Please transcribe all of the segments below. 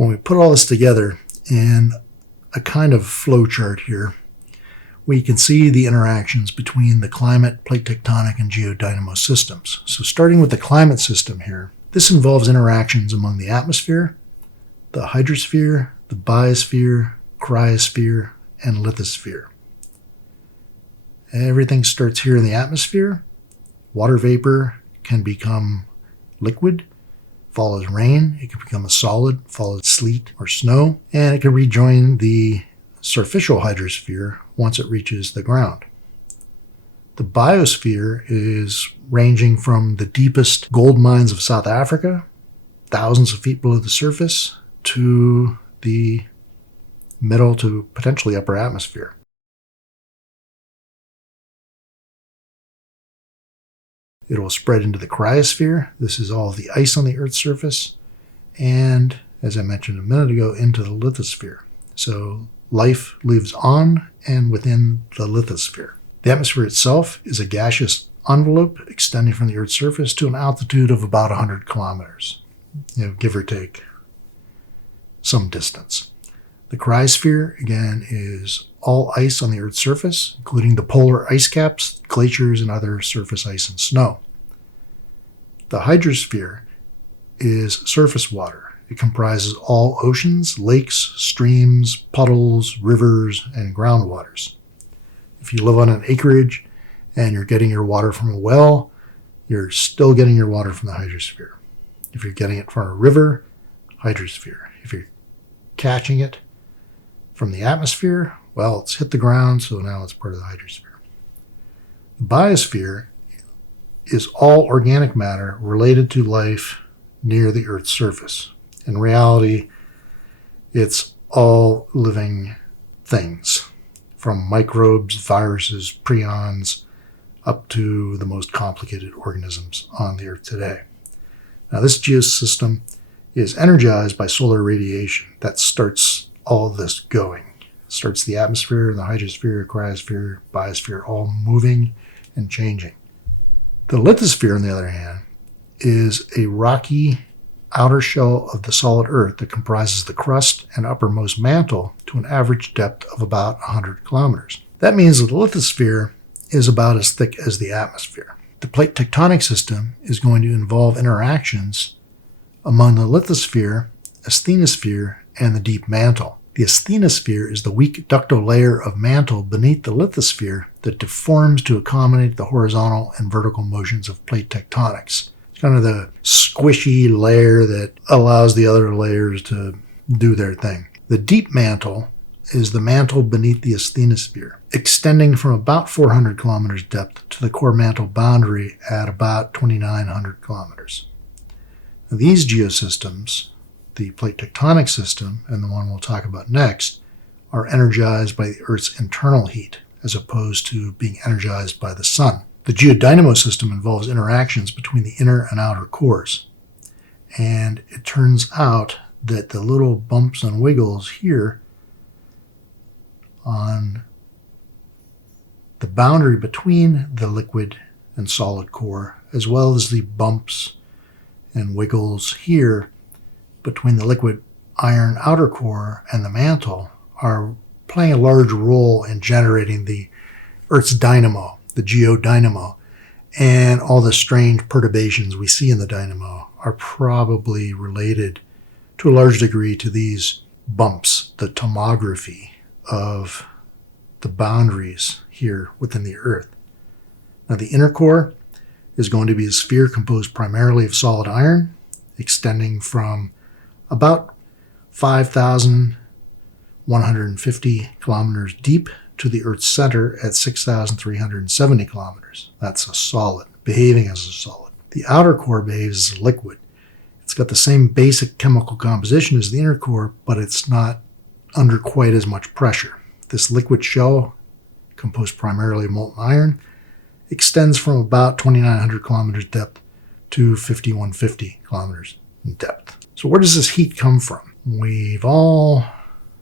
When we put all this together in a kind of flow chart here, we can see the interactions between the climate, plate tectonic, and geodynamo systems. So starting with the climate system here, this involves interactions among the atmosphere, the hydrosphere, the biosphere, cryosphere, and lithosphere. Everything starts here in the atmosphere. Water vapor can become liquid, fall as rain. It can become a solid, fall as sleet or snow, and it can rejoin the surficial hydrosphere once it reaches the ground. The biosphere is ranging from the deepest gold mines of South Africa, thousands of feet below the surface, to the middle to potentially upper atmosphere. It will spread into the cryosphere. This is all of the ice on the Earth's surface. And, as I mentioned a minute ago, into the lithosphere. So life lives on and within the lithosphere. The atmosphere itself is a gaseous envelope extending from the Earth's surface to an altitude of about 100 kilometers, give or take some distance. The cryosphere, again, is all ice on the Earth's surface, including the polar ice caps, glaciers, and other surface ice and snow. The hydrosphere is surface water. It comprises all oceans, lakes, streams, puddles, rivers, and groundwaters. If you live on an acreage and you're getting your water from a well, you're still getting your water from the hydrosphere. If you're getting it from a river, hydrosphere. If you're catching it from the atmosphere, well, it's hit the ground, so now it's part of the hydrosphere. The biosphere is all organic matter related to life near the Earth's surface. In reality, it's all living things, from microbes, viruses, prions, up to the most complicated organisms on the Earth today. Now, this geosystem is energized by solar radiation. That starts all this going. It starts the atmosphere, the hydrosphere, cryosphere, biosphere, all moving and changing. The lithosphere, on the other hand, is a rocky outer shell of the solid Earth that comprises the crust and uppermost mantle to an average depth of about 100 kilometers. That means that the lithosphere is about as thick as the atmosphere. The plate tectonic system is going to involve interactions among the lithosphere, asthenosphere, and the deep mantle. The asthenosphere is the weak ductile layer of mantle beneath the lithosphere that deforms to accommodate the horizontal and vertical motions of plate tectonics. It's kind of the squishy layer that allows the other layers to do their thing. The deep mantle is the mantle beneath the asthenosphere, extending from about 400 kilometers depth to the core mantle boundary at about 2,900 kilometers. Now, these geosystems, the plate tectonic system and the one we'll talk about next, are energized by the Earth's internal heat as opposed to being energized by the sun. The geodynamo system involves interactions between the inner and outer cores. And it turns out that the little bumps and wiggles here on the boundary between the liquid and solid core, as well as the bumps and wiggles here between the liquid iron outer core and the mantle, are playing a large role in generating the Earth's dynamo, the geodynamo, and all the strange perturbations we see in the dynamo are probably related to a large degree to these bumps, the tomography of the boundaries here within the Earth. Now, the inner core is going to be a sphere composed primarily of solid iron, extending from about 5,150 kilometers deep to the Earth's center at 6,370 kilometers. That's a solid, behaving as a solid. The outer core behaves as a liquid. It's got the same basic chemical composition as the inner core, but it's not under quite as much pressure. This liquid shell, composed primarily of molten iron, extends from about 2,900 kilometers depth to 5,150 kilometers in depth. So where does this heat come from? We've all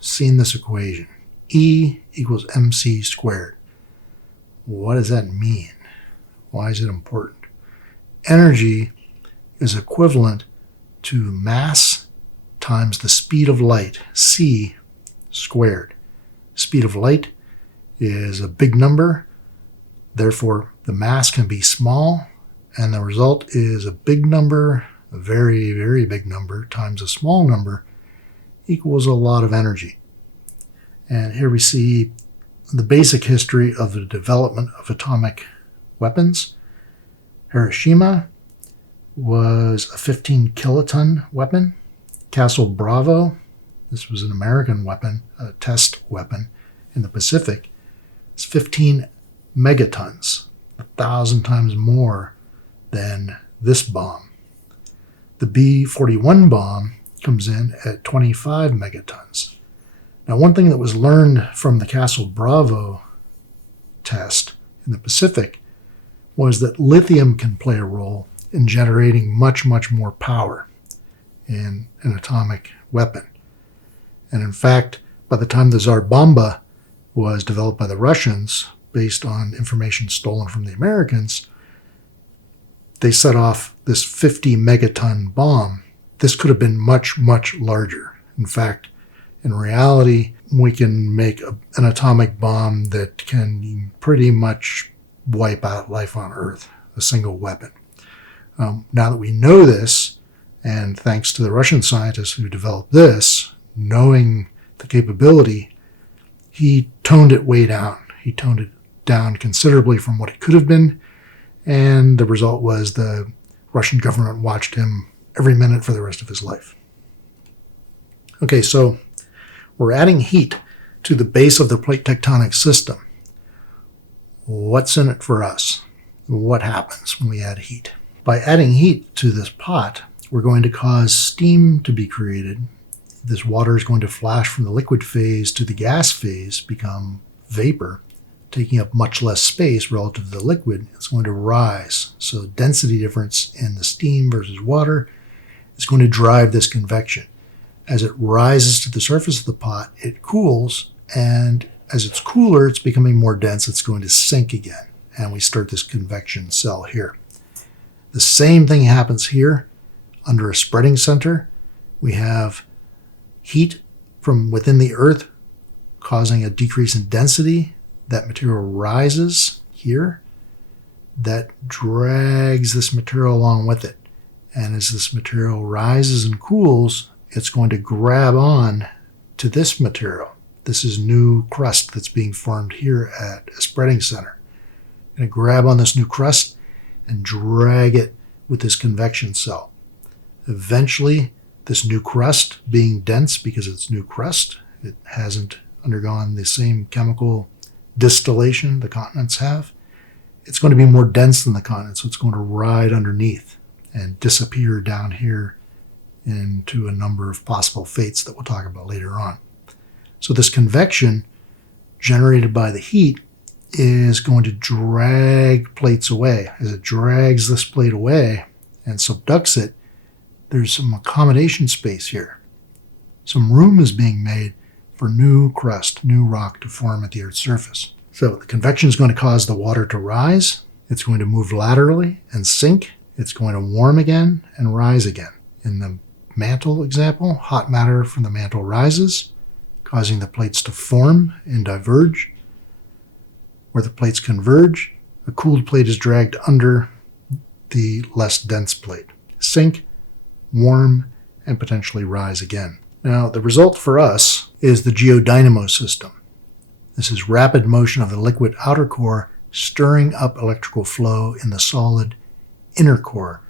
seen this equation. E equals mc squared. What does that mean? Why is it important? Energy is equivalent to mass times the speed of light, c, squared. Speed of light is a big number, therefore the mass can be small, and the result is a big number, a very, very big number, times a small number equals a lot of energy. And here we see the basic history of the development of atomic weapons. Hiroshima was a 15 kiloton weapon. Castle Bravo, this was an American weapon, a test weapon in the Pacific, it's 15 megatons, 1,000 times more than this bomb. The B-41 bomb comes in at 25 megatons. Now, one thing that was learned from the Castle Bravo test in the Pacific was that lithium can play a role in generating much, much more power in an atomic weapon. And in fact, by the time the Tsar Bomba was developed by the Russians, based on information stolen from the Americans, they set off this 50 megaton bomb. This could have been much, much larger. In fact, in reality, we can make an atomic bomb that can pretty much wipe out life on Earth, a single weapon. Now that we know this, and thanks to the Russian scientists who developed this, knowing the capability, he toned it way down. He toned it down considerably from what it could have been, and the result was the Russian government watched him every minute for the rest of his life. Okay, so we're adding heat to the base of the plate tectonic system. What's in it for us? What happens when we add heat? By adding heat to this pot, we're going to cause steam to be created. This water is going to flash from the liquid phase to the gas phase, become vapor, taking up much less space relative to the liquid. It's going to rise. So density difference in the steam versus water is going to drive this convection. As it rises to the surface of the pot, it cools, and as it's cooler, it's becoming more dense. It's going to sink again, and we start this convection cell here. The same thing happens here. Under a spreading center, we have heat from within the Earth causing a decrease in density. That material rises here. That drags this material along with it. And as this material rises and cools, it's going to grab on to this material. This is new crust that's being formed here at a spreading center. Going to grab on this new crust and drag it with this convection cell. Eventually, this new crust, being dense because it's new crust, it hasn't undergone the same chemical distillation the continents have, it's going to be more dense than the continents, so it's going to ride underneath and disappear down here into a number of possible fates that we'll talk about later on. So this convection generated by the heat is going to drag plates away. As it drags this plate away and subducts it, there's some accommodation space here. Some room is being made for new crust, new rock to form at the Earth's surface. So the convection is going to cause the water to rise. It's going to move laterally and sink. It's going to warm again and rise again. In the mantle example, hot matter from the mantle rises, causing the plates to form and diverge. Where the plates converge, a cooled plate is dragged under the less dense plate. Sink, warm, and potentially rise again. Now, the result for us is the geodynamo system. This is rapid motion of the liquid outer core stirring up electrical flow in the solid inner core,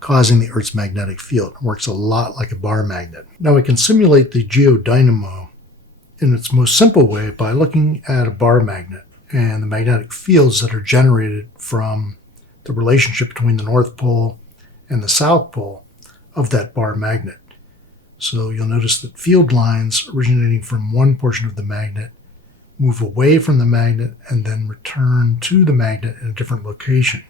causing the Earth's magnetic field. It works a lot like a bar magnet. Now, we can simulate the geodynamo in its most simple way by looking at a bar magnet and the magnetic fields that are generated from the relationship between the North Pole and the South Pole of that bar magnet. So you'll notice that field lines originating from one portion of the magnet move away from the magnet and then return to the magnet in a different location.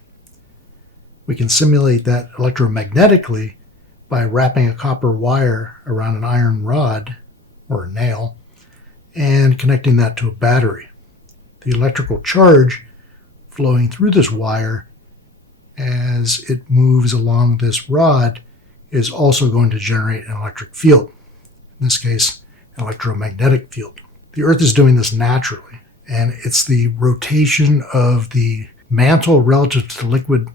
We can simulate that electromagnetically by wrapping a copper wire around an iron rod or a nail and connecting that to a battery. The electrical charge flowing through this wire as it moves along this rod is also going to generate an electric field. in this case, an electromagnetic field. The Earth is doing this naturally, and it's the rotation of the mantle relative to the liquid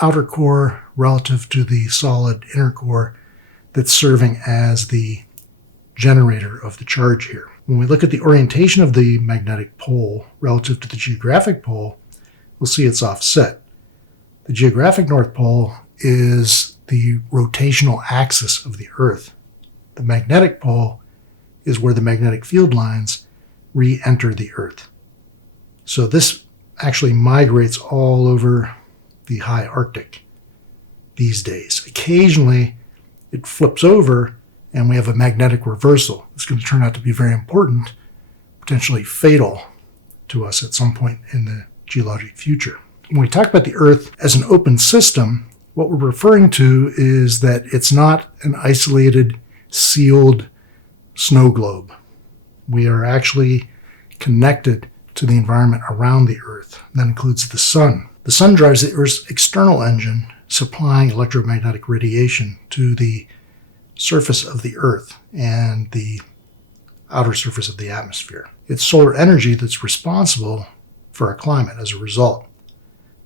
outer core relative to the solid inner core that's serving as the generator of the charge here. When we look at the orientation of the magnetic pole relative to the geographic pole, we'll see it's offset. The geographic North Pole is the rotational axis of the Earth. The magnetic pole is where the magnetic field lines re-enter the Earth. So this actually migrates all over the high Arctic these days. Occasionally, it flips over and we have a magnetic reversal. It's going to turn out to be very important, potentially fatal to us at some point in the geologic future. When we talk about the Earth as an open system, what we're referring to is that it's not an isolated, sealed snow globe. We are actually connected to the environment around the Earth. That includes the sun. The sun drives the Earth's external engine, supplying electromagnetic radiation to the surface of the Earth and the outer surface of the atmosphere. It's solar energy that's responsible for our climate as a result.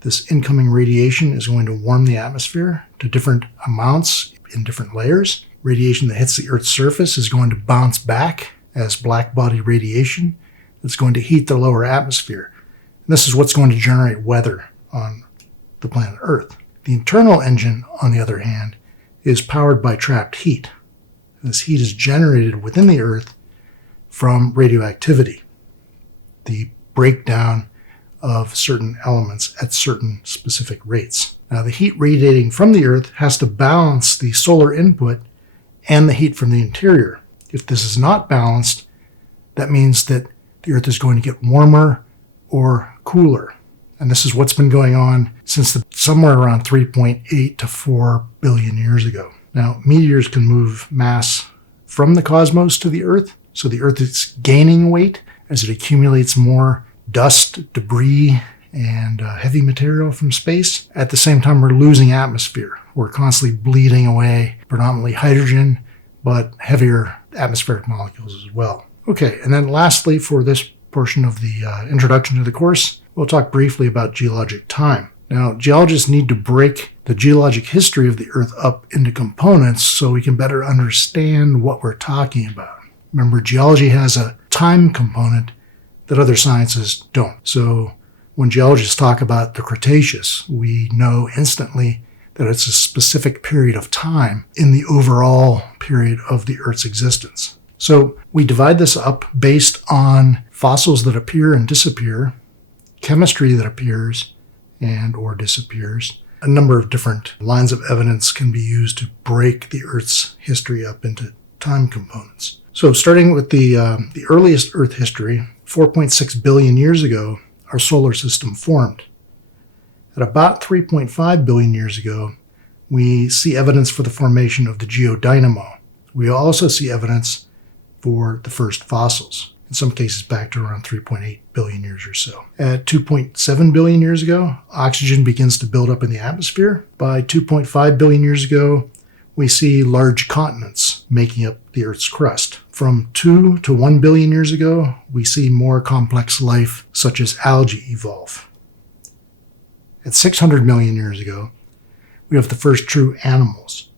This incoming radiation is going to warm the atmosphere to different amounts in different layers. Radiation that hits the Earth's surface is going to bounce back as black body radiation that's going to heat the lower atmosphere. And this is what's going to generate weather on the planet Earth. The internal engine, on the other hand, is powered by trapped heat. This heat is generated within the Earth from radioactivity, the breakdown of certain elements at certain specific rates. Now, the heat radiating from the Earth has to balance the solar input and the heat from the interior. If this is not balanced, that means that the Earth is going to get warmer or cooler. And this is what's been going on since somewhere around 3.8 to 4 billion years ago. Now, meteors can move mass from the cosmos to the Earth, so the Earth is gaining weight as it accumulates more dust, debris, and heavy material from space. At the same time, we're losing atmosphere. We're constantly bleeding away predominantly hydrogen, but heavier atmospheric molecules as well. Okay, and then lastly, for this portion of the introduction to the course, we'll talk briefly about geologic time. Now, geologists need to break the geologic history of the Earth up into components so we can better understand what we're talking about. Remember, geology has a time component that other sciences don't. So when geologists talk about the Cretaceous, we know instantly that it's a specific period of time in the overall period of the Earth's existence. So we divide this up based on fossils that appear and disappear, chemistry that appears and or disappears. A number of different lines of evidence can be used to break the Earth's history up into time components. So starting with the earliest Earth history, 4.6 billion years ago, our solar system formed. At about 3.5 billion years ago, we see evidence for the formation of the geodynamo. We also see evidence for the first fossils, in some cases back to around 3.8 billion years or so. At 2.7 billion years ago, oxygen begins to build up in the atmosphere. By 2.5 billion years ago, we see large continents making up the Earth's crust. From 2 to 1 billion years ago, we see more complex life, such as algae, evolve. At 600 million years ago, we have the first true animals.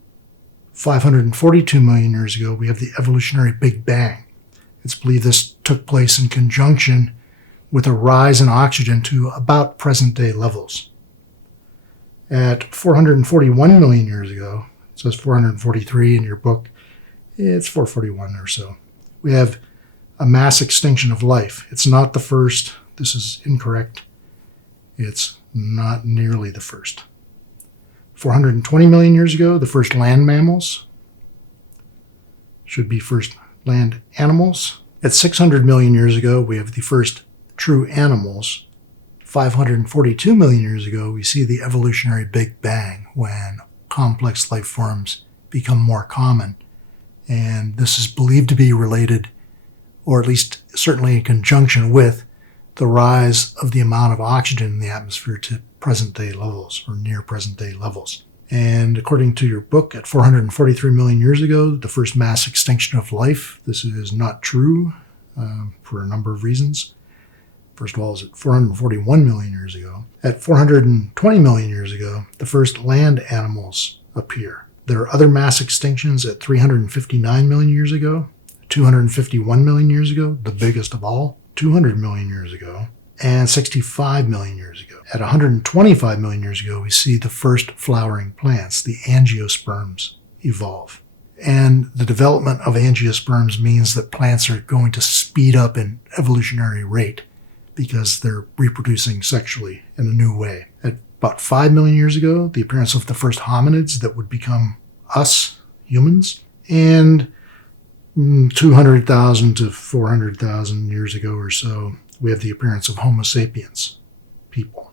542 million years ago, we have the evolutionary Big Bang. It's believed this took place in conjunction with a rise in oxygen to about present-day levels. At 441 million years ago, it says 443 in your book, it's 441 or so, we have a mass extinction of life. It's not the first. This is incorrect. It's not nearly the first. 420 million years ago, the first land mammals. Should be first land animals. At 600 million years ago, we have the first true animals. 542 million years ago, we see the evolutionary Big Bang when complex life forms become more common. And this is believed to be related, or at least certainly in conjunction with, the rise of the amount of oxygen in the atmosphere to present-day levels or near present-day levels. And according to your book, at 443 million years ago, the first mass extinction of life. This is not true for a number of reasons. First of all, it's at 441 million years ago. At 420 million years ago, the first land animals appear. There are other mass extinctions at 359 million years ago, 251 million years ago, the biggest of all, 200 million years ago, and 65 million years ago. At 125 million years ago, we see the first flowering plants, the angiosperms, evolve. And the development of angiosperms means that plants are going to speed up in evolutionary rate because they're reproducing sexually in a new way. At about 5 million years ago, the appearance of the first hominids that would become us, humans, and 200,000 to 400,000 years ago or so, we have the appearance of Homo sapiens, people.